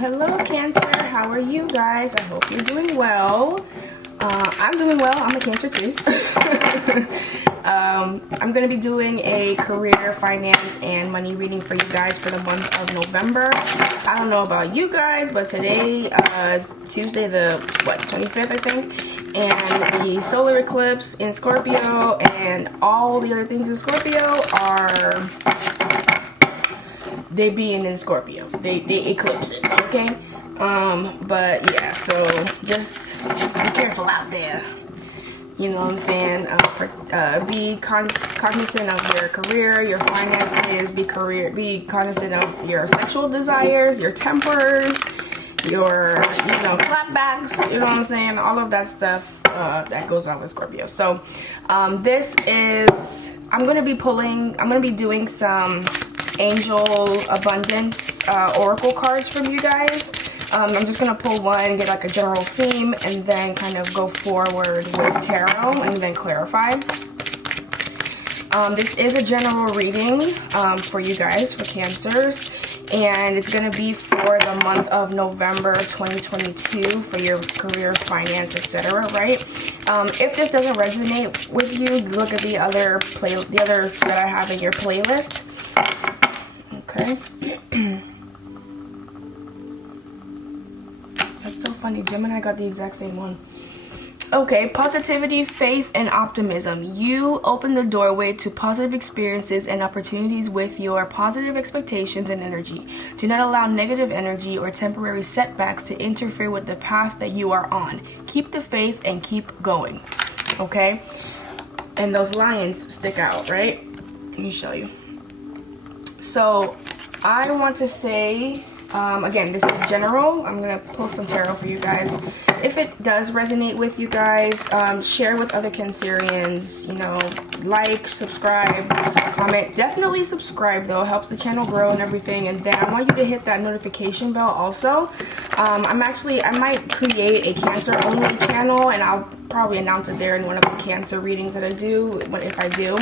Hello, Cancer. How are you guys? I hope you're doing well. I'm doing well. I'm a Cancer too. I'm going to be doing a career, finance, and money reading for you guys for the month of November. I don't know about you guys, but today is Tuesday the 25th, I think. And the solar eclipse in Scorpio and all the other things in Scorpio are... they being in Scorpio. They eclipse it, okay? But yeah, so just be careful out there. You know what I'm saying? Be cognizant of your career, your finances, be cognizant of your sexual desires, your tempers, your, clapbacks, you know what I'm saying? All of that stuff that goes on with Scorpio. So this is, I'm going to be doing some angel abundance oracle cards from you guys. I'm just gonna pull one and get like a general theme and then kind of go forward with tarot and then clarify. This is a general reading for you guys, for Cancers, and it's gonna be for the month of November 2022 for your career, finance, etc. Right? If this doesn't resonate with you, look at the others that I have in your playlist. Okay. That's so funny. Jim and I got the exact same one. Okay, positivity, faith, and optimism. You open the doorway to positive experiences and opportunities with your positive expectations and energy. Do not allow negative energy or temporary setbacks to interfere with the path that you are on. Keep the faith and keep going. Okay? And those lions stick out, right? Let me show you. So I want to say, again, this is general. I'm going to pull some tarot for you guys. If it does resonate with you guys, share with other Cancerians, like, subscribe, comment. Definitely subscribe though, helps the channel grow and everything. And then I want you to hit that notification bell also. I might create a Cancer only channel and I'll probably announce it there in one of the Cancer readings that I do, if I do.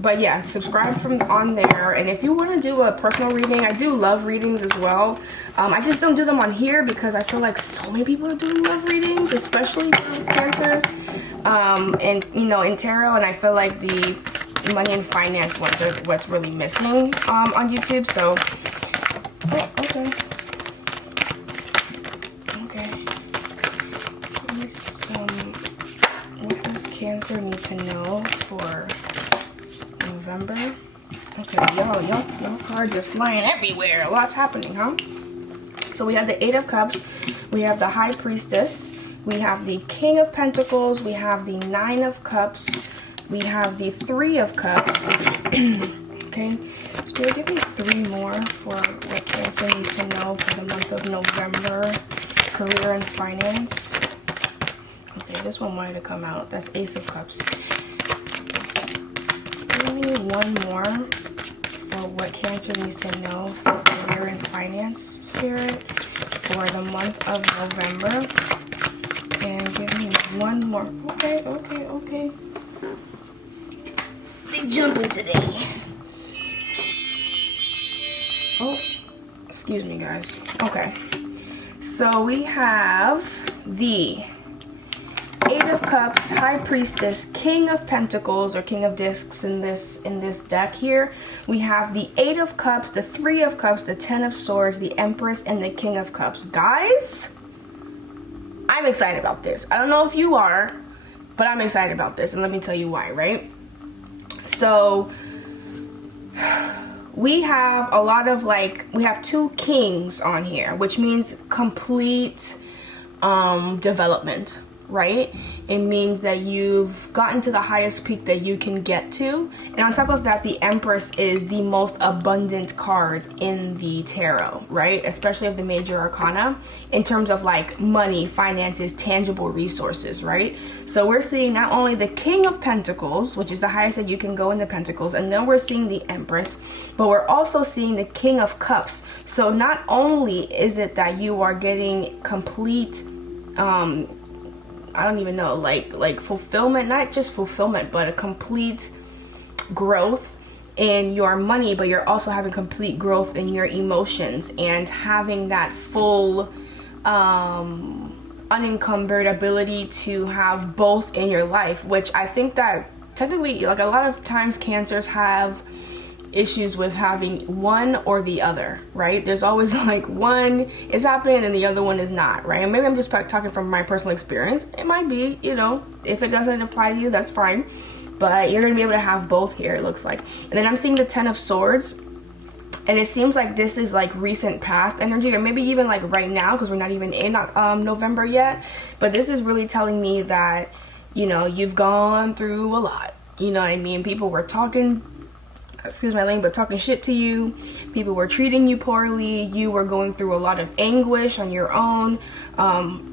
But yeah, subscribe from on there. And if you want to do a personal reading, I do love readings as well. I just don't do them on here because I feel like so many people are doing love readings, especially for Cancers, and in tarot. And I feel like the money and finance ones are what's really missing on YouTube. So, okay. Here's some. What does Cancer need to know for November? Okay, y'all cards are flying everywhere. A lot's happening, huh? So we have the Eight of Cups, we have the High Priestess, we have the King of Pentacles, we have the Nine of Cups, we have the Three of Cups. Okay, Spirit, give me three more for what Cancer needs to know for the month of November, career and finance. Okay, this one wanted to come out. That's Ace of Cups. Give me one more for what Cancer needs to know for career and finance, Spirit, for the month of November. And give me one more. Okay. They jumping today. Oh, excuse me, guys. Okay. So we have the Eight of Cups, High Priestess, King of Pentacles, or King of Discs in this deck here. We have the Eight of Cups, the Three of Cups, the Ten of Swords, the Empress, and the King of Cups. Guys, I'm excited about this. I don't know if you are, but I'm excited about this, and let me tell you why, right? So we have a lot of we have two kings on here, which means complete development. Right? It means that you've gotten to the highest peak that you can get to. And on top of that, the Empress is the most abundant card in the tarot, right? Especially of the major arcana in terms of money, finances, tangible resources, right? So we're seeing not only the King of Pentacles, which is the highest that you can go in the Pentacles, and then we're seeing the Empress, but we're also seeing the King of Cups. So not only is it that you are getting complete I don't even know, like fulfillment, not just fulfillment, but a complete growth in your money, but you're also having complete growth in your emotions and having that full unencumbered ability to have both in your life, which I think that technically, like, a lot of times cancers have issues with having one or the other, right? There's always like one is happening and the other one is not, right? And maybe I'm just talking from my personal experience. It might be, you know, if it doesn't apply to you, that's fine, but you're gonna be able to have both here, it looks like. And then I'm seeing the 10 of Swords, and it seems like this is like recent past energy, or maybe even like right now, because we're not even in November yet. But this is really telling me that, you know, you've gone through a lot, you know what I mean? People were talking, excuse my language, but talking shit to you. People were treating you poorly. You were going through a lot of anguish on your own.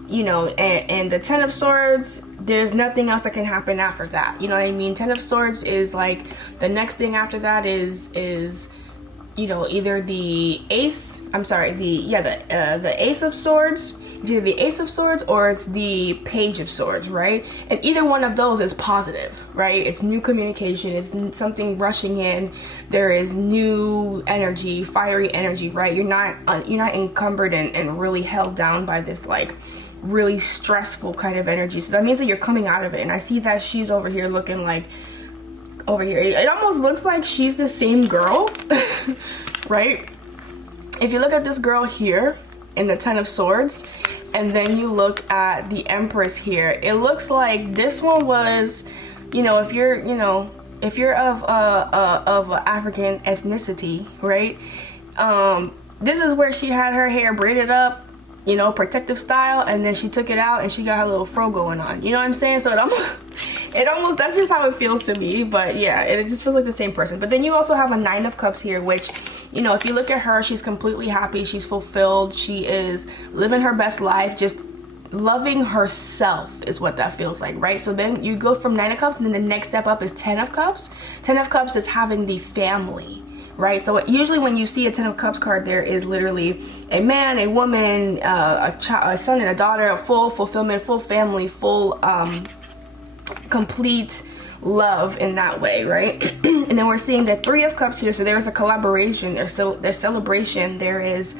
You know, and the 10 of Swords, there's nothing else that can happen after that. You know what I mean? 10 of Swords is like the next thing after that is you know, either the Ace, the Ace of Swords. It's either the Ace of Swords or it's the Page of Swords, right? And either one of those is positive, right? It's new communication, it's something rushing in, there is new energy, fiery energy, right? You're not encumbered and really held down by this like really stressful kind of energy. So that means that you're coming out of it. And I see that she's over here looking like, over here, it almost looks like she's the same girl, right? If you look at this girl here in the 10 of Swords, and then you look at the Empress here, it looks like this one was, you know, if you're of African ethnicity, right? This is where she had her hair braided up, you know, protective style, and then she took it out and she got her little fro going on. You know what I'm saying? So it almost, that's just how it feels to me. But yeah, it just feels like the same person. But then you also have a 9 of Cups here, which, you know, if you look at her, she's completely happy, she's fulfilled, she is living her best life, just loving herself is what that feels like, right? So then you go from 9 of Cups, and then the next step up is 10 of Cups. 10 of Cups is having the family, right? So usually when you see a 10 of Cups card, there is literally a man, a woman, a son and a daughter, a full fulfillment, full family, full complete love in that way, right? And then we're seeing the 3 of Cups here. So there's a collaboration, there's celebration, there is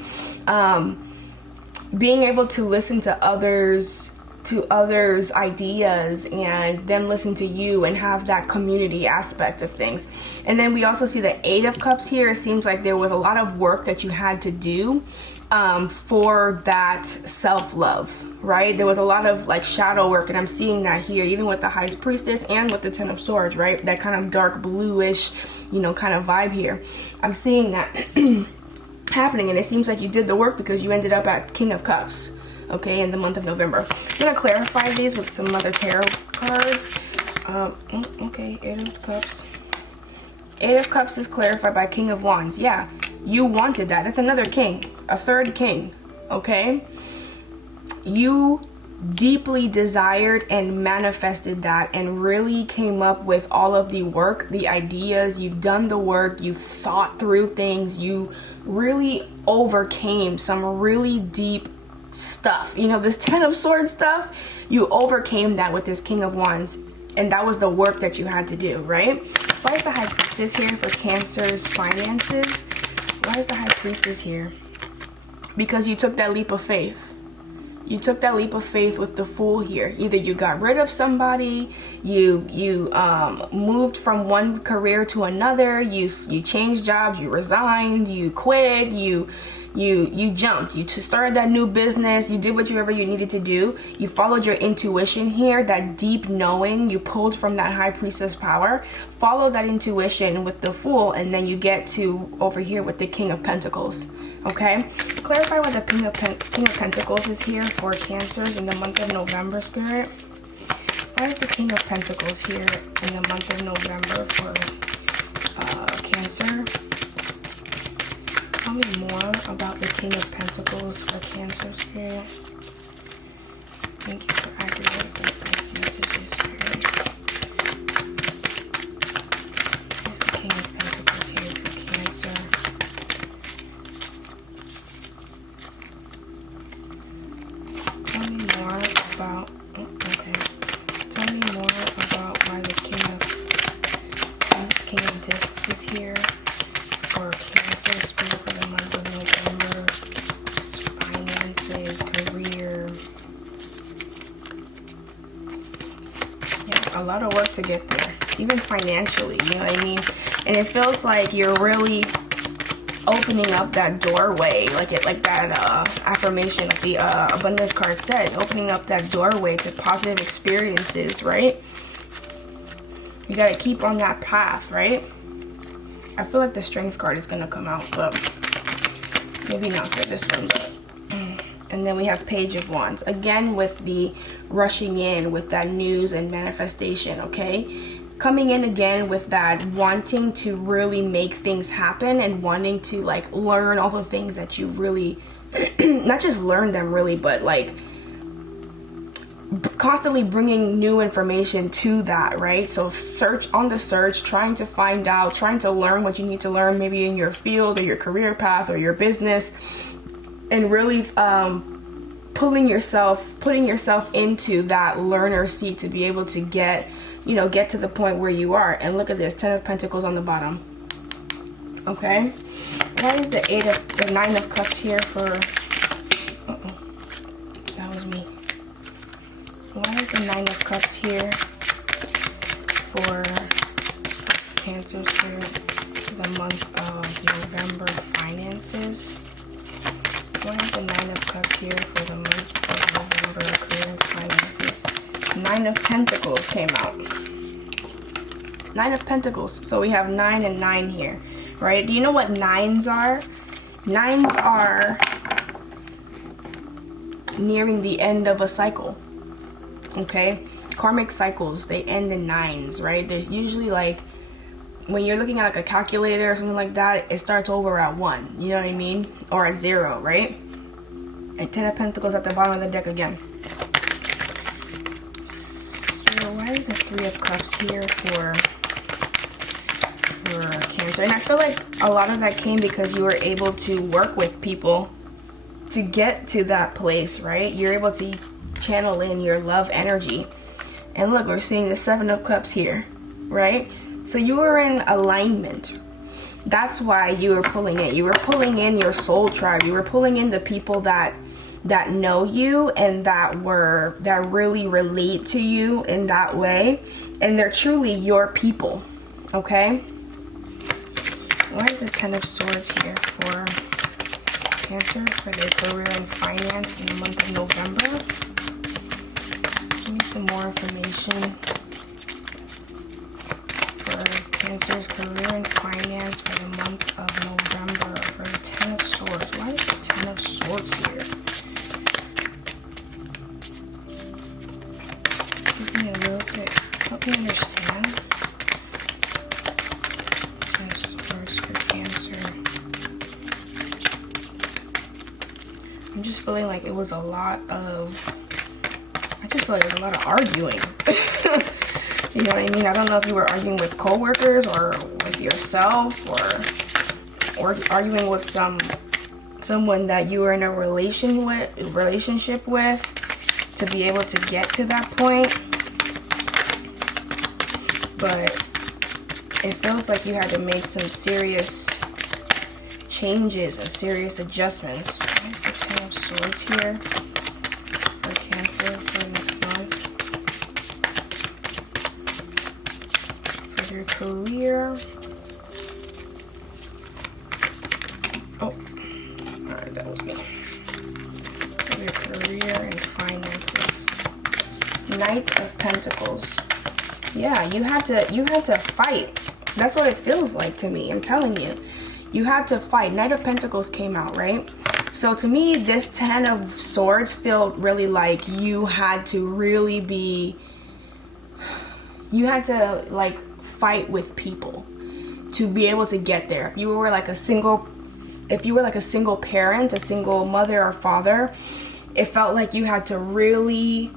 being able to listen to others' ideas and them listen to you and have that community aspect of things. And then we also see the 8 of Cups here. It seems like there was a lot of work that you had to do for that self-love, right? There was a lot of like shadow work, and I'm seeing that here even with the High Priestess and with the 10 of Swords, right? That kind of dark bluish, you know, kind of vibe here. I'm seeing that happening, and it seems like you did the work because you ended up at King of Cups, okay, in the month of November. I'm gonna clarify these with some other tarot cards. Okay, 8 of Cups. 8 of Cups is clarified by King of Wands. Yeah, you wanted that. That's another king, a third king, okay? You deeply desired and manifested that and really came up with all of the work, the ideas. You've done the work, you thought through things, you really overcame some really deep stuff. You know, this 10 of Swords stuff, you overcame that with this King of Wands, and that was the work that you had to do, right? Why is the High Priestess here for Cancer's finances? Why is the High Priestess here? Because you took that leap of faith. You took that leap of faith with the Fool here. Either you got rid of somebody, you moved from one career to another, you changed jobs, you resigned, you quit, you jumped, you started that new business, you did whatever you needed to do. You followed your intuition here, that deep knowing. You pulled from that High Priestess power, follow that intuition with the Fool, and then you get to over here with the King of Pentacles. Okay, clarify why the King of Pentacles is here for Cancers in the month of November, Spirit. Why is the King of Pentacles here in the month of November for Cancer? Tell me more about the King of Pentacles for Cancer, Spirit. Thank you for activating those messages, Spirit. Where's the King of Pentacles here for Cancer? Tell me more about, King of Discs is here for Cancer, Spirit for the month of November, finances, career. Yeah, a lot of work to get there, even financially, you know what I mean? And it feels like you're really opening up that doorway, like that affirmation, like the abundance card said, opening up that doorway to positive experiences, right? You gotta keep on that path, right? I feel like the Strength card is gonna come out, but maybe not for this one. But and then we have Page of Wands again with the rushing in with that news and manifestation. Okay, coming in again with that wanting to really make things happen and wanting to like learn all the things that you really not just learn them really, but like constantly bringing new information to that, right? So search on the search, trying to find out, trying to learn what you need to learn, maybe in your field or your career path or your business, and really putting yourself into that learner seat to be able to get to the point where you are. And look at this, 10 of Pentacles on the bottom. Okay, why is the 9 of Cups here for that was me. Why is the 9 of Cups here for Cancer, Spirit for the month of November, finances? Why is the 9 of Cups here for the month of November, career and finances? 9 of Pentacles came out. 9 of Pentacles. So we have 9 and 9 here, right? Do you know what 9s are? 9s are nearing the end of a cycle. Okay, karmic cycles, they end in 9s, right? There's usually like when you're looking at like a calculator or something like that, it starts over at 1, you know what I mean, or at 0, right? And 10 of Pentacles at the bottom of the deck again. So why is the 3 of Cups here for Cancer? And I feel like a lot of that came because you were able to work with people to get to that place, right? You're able to channel in your love energy. And look, we're seeing the 7 of Cups here, right? So you were in alignment. That's why you were pulling in. You were pulling in your soul tribe. You were pulling in the people that know you and that really relate to you in that way. And they're truly your people, okay? Why is the 10 of Swords here for Cancer, for their career and finance in the month of November? Give me some more information for Cancer's career and finance for the month of November for the 10 of Swords. Why is the 10 of Swords here? Give me a little bit, help me understand. 10 of Swords for Cancer. I'm just feeling like it was a lot of arguing. You know what I mean? I don't know if you were arguing with coworkers or with yourself or arguing with someone that you were in a relationship with to be able to get to that point. But it feels like you had to make some serious changes or serious adjustments. Where's the 10 of Swords here for Cancer for next month? For your career. Oh, alright, that was me. For your career and finances. Knight of Pentacles. Yeah, you had to fight. That's what it feels like to me. I'm telling you. You had to fight. Knight of Pentacles came out, right? So to me, this 10 of Swords felt really like you had to like fight with people to be able to get there. If you were like a single parent, a single mother or father, it felt like you had to really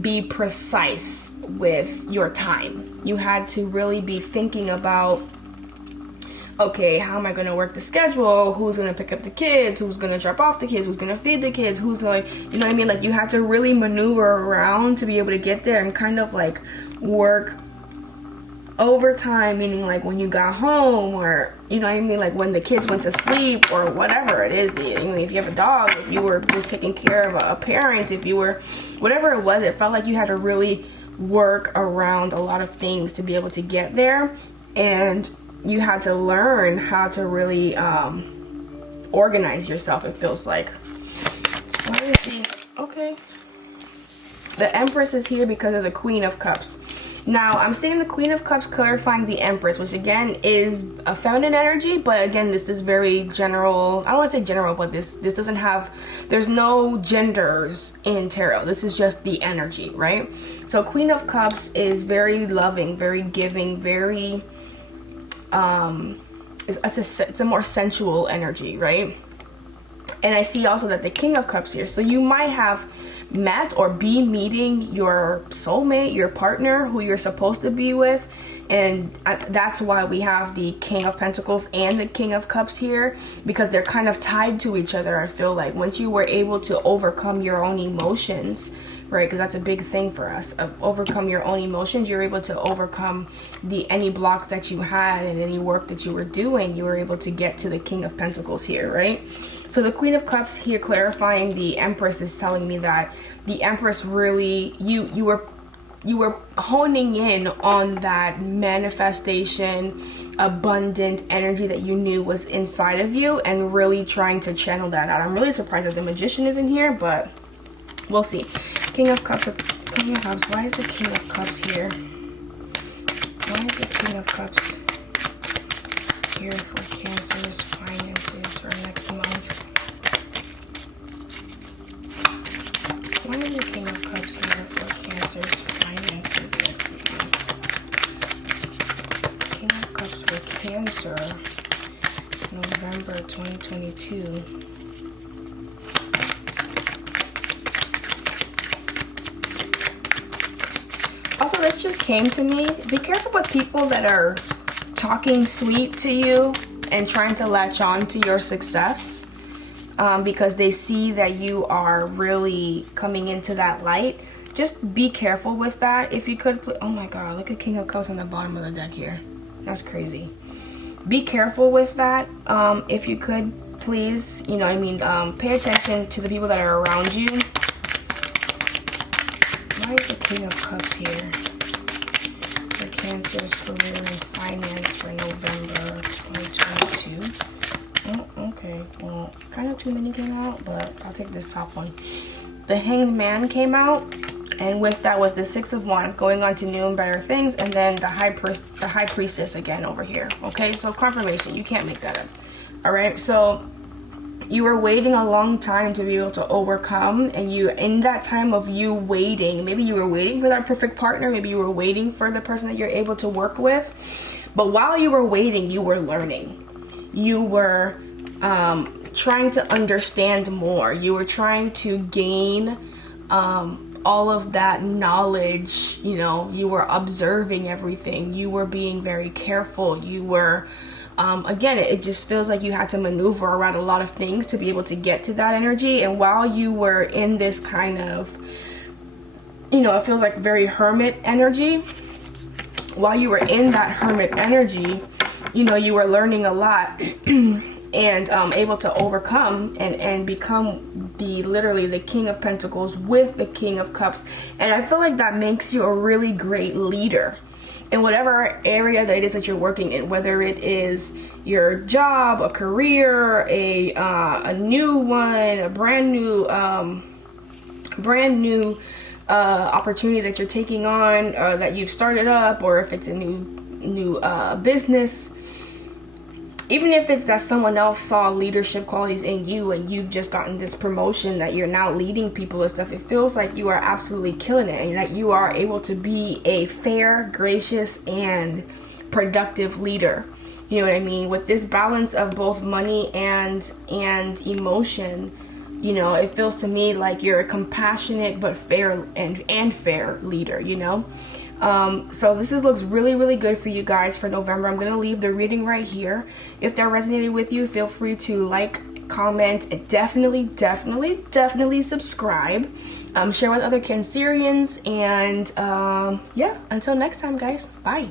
be precise with your time. You had to really be thinking about, okay, how am I going to work the schedule? Who's going to pick up the kids? Who's going to drop off the kids? Who's going to feed the kids? Who's going to, you know what I mean? Like, you had to really maneuver around to be able to get there and kind of like work overtime, meaning like when you got home, or you know what I mean, like when the kids went to sleep, or whatever it is. I mean, if you have a dog, if you were just taking care of a parent, if you were whatever it was, it felt like you had to really work around a lot of things to be able to get there, and you had to learn how to really organize yourself. It feels like. Let me see. Okay, the Empress is here because of the Queen of Cups. Now, I'm seeing the Queen of Cups clarifying the Empress, which again is a feminine energy, but again, this is very general. I don't want to say general, but this doesn't have, there's no genders in tarot. This is just the energy, right? So Queen of Cups is very loving, very giving, very, it's a more sensual energy, right? And I see also that the King of Cups here. So you might have met or be meeting your soulmate, your partner, who you're supposed to be with. And that's why we have the King of Pentacles and the King of Cups here, because they're kind of tied to each other. I feel like once you were able to overcome your own emotions, right? Because that's a big thing for us. Overcome your own emotions. You're able to overcome any blocks that you had and any work that you were doing. You were able to get to the King of Pentacles here, right? So the Queen of Cups here clarifying the Empress is telling me that the Empress really, you were honing in on that manifestation, abundant energy that you knew was inside of you, and really trying to channel that out. I'm really surprised that the Magician isn't here, but we'll see. King of Cups. King of Cups. Why is the King of Cups here? Why is the King of Cups here for Cancer's finances for next month? Why is the King of Cups here for Cancer's finances next month? King of Cups for Cancer, November 2022. Also, this just came to me. Be careful with people that are talking sweet to you and trying to latch on to your success, because they see that you are really coming into that light. Just be careful with that. If you could, oh my God, look at King of Cups on the bottom of the deck here. That's crazy. Be careful with that. If you could, please, you know what I mean, pay attention to the people that are around you. Why is the King of Cups here for Cancer's career and finance for November 2022? Oh, okay. Well, kind of too many came out, but I'll take this top one. The Hanged Man came out, and with that was the Six of Wands, going on to new and better things, and then the High Priestess again over here. Okay, so confirmation. You can't make that up. All right, so you were waiting a long time to be able to overcome, and you, in that time of you waiting, maybe you were waiting for that perfect partner, maybe you were waiting for the person that you're able to work with, but while you were waiting, you were learning. You were trying to understand more. You were trying to gain all of that knowledge. You know, you were observing everything. You were being very careful. You were again, it just feels like you had to maneuver around a lot of things to be able to get to that energy. And while you were in this kind of, you know, it feels like very hermit energy. While you were in that hermit energy, you know, you were learning a lot and able to overcome and become literally the King of Pentacles with the King of Cups. And I feel like that makes you a really great leader in whatever area that it is that you're working in, whether it is your job, a career, a new one, a brand new opportunity that you're taking on, that you've started up, or if it's a new business. Even if it's that someone else saw leadership qualities in you and you've just gotten this promotion that you're now leading people and stuff, it feels like you are absolutely killing it, and that you are able to be a fair, gracious, and productive leader. You know what I mean? With this balance of both money and emotion, you know, it feels to me like you're a compassionate but fair and fair leader, you know? So this looks really, really good for you guys for November. I'm going to leave the reading right here. If that resonated with you, feel free to like, comment, and definitely subscribe. Share with other Cancerians, and yeah, until next time, guys. Bye.